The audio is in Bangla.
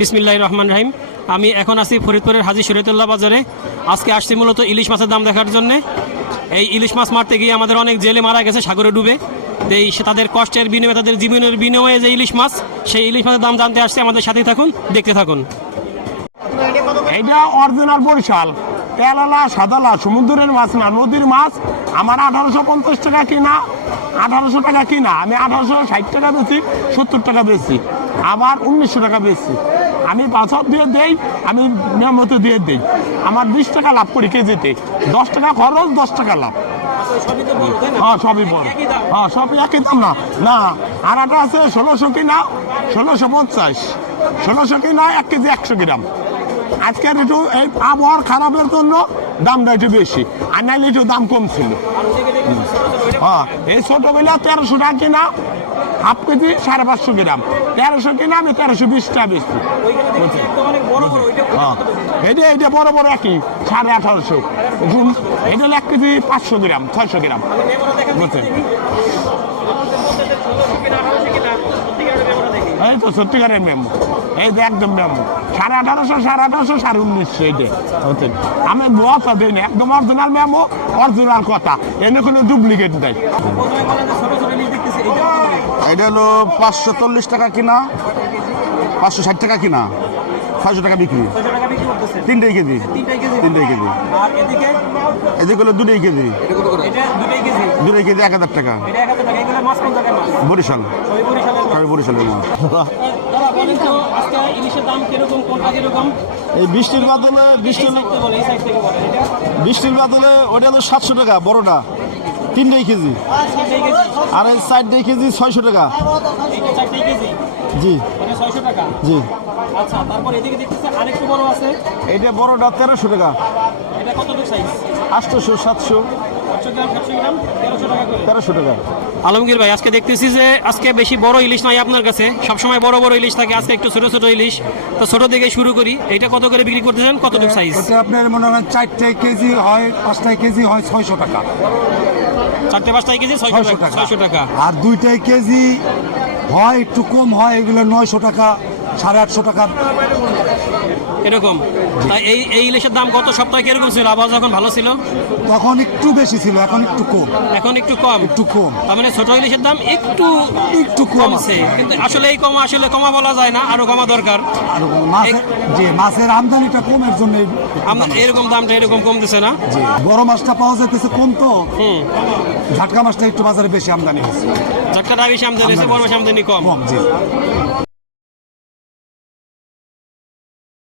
বিসমিল্লাহ রহমান রাহিম। আমি এখন আছি ফরিদপুরের হাজি শরীয়তুল্লাহ বাজারে। আজকে আসছি মূলত ইলিশ মাছের দাম দেখার জন্য। এই ইলিশ মাছ মারতে গিয়ে আমাদের অনেক জেলে মারা গেছে, সাগরে ডুবে। এই তাদের কষ্টের বিনিময়ে, তাদের জীবনের বিনিময়ে যে ইলিশ মাছ, সেই ইলিশ মাছের দাম জানতে আসছে। আমাদের সাথেই থাকুন, দেখতে থাকুন। এইটা অরিজিনাল বরিশাল। তেলালা সাদালা, সমুদ্রের মাছ না, নদীর মাছ। আমার আঠারোশো পঞ্চাশ টাকা কিনা, আঠারোশো টাকা কিনা, আমি আঠারোশো ষাট টাকা বেশি সত্তর টাকা বেশি আবার উনিশশো টাকা বেশি আমি বাছর দিয়ে দেই, আমি নিয়মিত দিয়ে দেই। আমার বিশ টাকা লাভ করি কেজিতে। দশ টাকা খরচ, দশ টাকা লাভ। হ্যাঁ সবই বড়। হ্যাঁ সবই একই দাম না। না একটা আছে ষোলোশো কিনা, ষোলোশো পঞ্চাশ। ষোলোশো কিনা, এক কেজি একশো গ্রাম। আজকের একটু এই আবহাওয়ার খারাপের জন্য দামটা একটু বেশি। আর নাইলে একটু দাম কম ছিল। হ্যাঁ এই ছোটবেলা তেরোশো টাকা কিনা হাফ কেজি সাড়ে পাঁচশো গ্রাম। তেরোশো কিনা আমি তেরোশো বিশ টাকা বেশি হ্যাঁ। এটা এটা বড় বড় একই সাড়ে আঠারোশো। এটা এক কেজি পাঁচশো গ্রাম ছয়শো গ্রাম। বুঝছেন? এই তো সত্যিকারের মেমো। এই যে একদম মেমো। সাড়ে আঠারোশো সাড়ে আঠারোশো সাড়ে উনিশশো এই যে হচ্ছেন আমি বতা দিই না একদম অরিজিনাল মেমো অরিজিনাল কথা। এনে কোনো ডুপ্লিকেট নেই। এটা হলো পাঁচশো চল্লিশ টাকা কিনা পাঁচশো ষাট টাকা কিনা ছয়শো টাকা বিক্রি। তিনটাই কেজি। তিনটাই কেজি। এদিকে? হলো দুটাই কেজি। দুটাই কেজি। এক হাজার টাকা। বরিশাল। সবাই বরিশালের মাছ। এই বৃষ্টির বাদলে বৃষ্টির বৃষ্টির বাদলে ওটা হলো সাতশো টাকা বড়টা। তিনটাই কেজি। আর এই চারটাই কেজি ছয়শো টাকা। জি। জি। আচ্ছা তারপর এদিকে দেখতেছে আরেকটু বড় আছে। এটা বড়টা তেরোশো টাকা। এটা সাইজ আটশোশো সাতশো। তেরোশো টাকা আলমগীর ভাই আজকে দেখতেছি যে আজকে বেশি বড় ইলিশ নাই আপনার কাছে। সবসময় বড় বড় ইলিশ থাকে আজকে একটু ছোট ছোট ইলিশ। তো ছোট থেকে শুরু করি এটা কত করে বিক্রি করতে করতেছেন? কতটুকু সাইজ আপনার মনে হয় চারটে কেজি হয় পাঁচটায় কেজি হয় ছয়শো টাকা। চারটে পাঁচটায় কেজি ছয়শো টাকা টাকা। ছয়শো টাকা। আর দুইটাই কেজি হয় একটু কম হয় এগুলো নয়শো টাকা সাড়ে আটশো টাকা। এরকম? তা এই এই ইলিশের দাম গত সপ্তাহে কীরকম ছিল? আবার যখন ভালো ছিল? তখন একটু বেশি ছিল এখন একটু কম। এখন একটু কম? একটু কম। তার মানে ছোট ইলিশের দাম একটু একটু কম কমছে। কিন্তু আসলে এই কমা আসলে কমা বলা যায় না আরও কমা দরকার। আর মাছের যে মাছের আমদানিটা কমের জন্য আমরা এরকম দামটা এরকম কমতেছে না? বড় মাছটা পাওয়া যাইতেছে কম তো। হুম। ঝাটকা মাছটা একটু বাজারে বেশি আমদানি হচ্ছে ঝটকাটা বেশি আমদানি হয়েছে বড় বেশি আমদানি কম। কম জি।